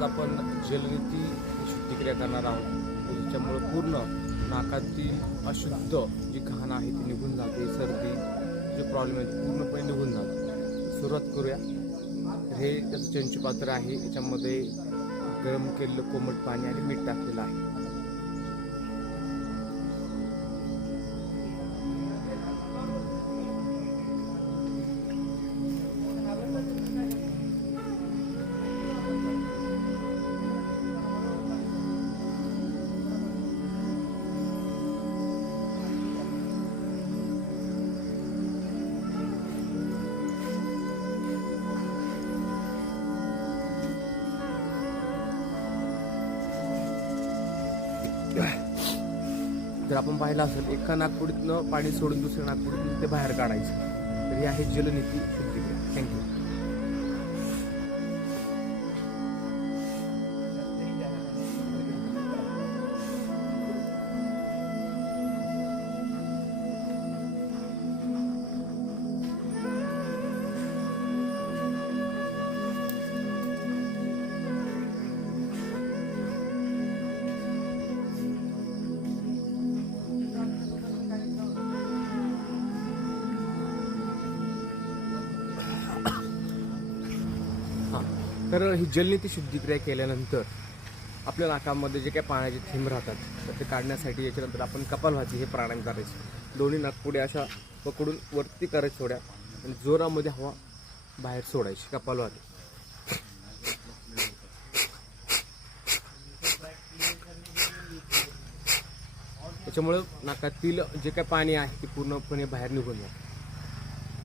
आज आपण जलनीती शुद्धीक्रिया करणार आहोत. त्याच्यामुळे पूर्ण नाकातील अशुद्ध जी घाण आहे ती निघून जाते. सर्दी जे प्रॉब्लेम आहे पूर्णपणे निघून जाते. सुरुवात करूया. हे त्याचं चंचुपात्र आहे. याच्यामध्ये गरम केलेलं कोमट पाणी आणि मीठ टाकलेलं आहे. जर आपण पाहिलं असेल एका नागपुडीतनं पाणी सोडून दुसऱ्या नागपुडीतून ते बाहेर काढायचं. तर ही आहे जलनीती शुद्धीक्रिया. थँक्यू. तर ही जलनीती शुद्धीक्रिया केल्यानंतर आपल्या नाकामध्ये जे काही पाण्याचे थेंब राहतात तर ते काढण्यासाठी याच्यानंतर आपण कपालभाती हे प्राणायाम करायचे. दोन्ही नाकपुड्या अशा पकडून वरती करायच्या थोड्या आणि जोरामध्ये हवा बाहेर सोडायची. कपालभाती. त्याच्यामुळं नाकातील जे काही पाणी आहे ते पूर्णपणे बाहेर निघून जातं.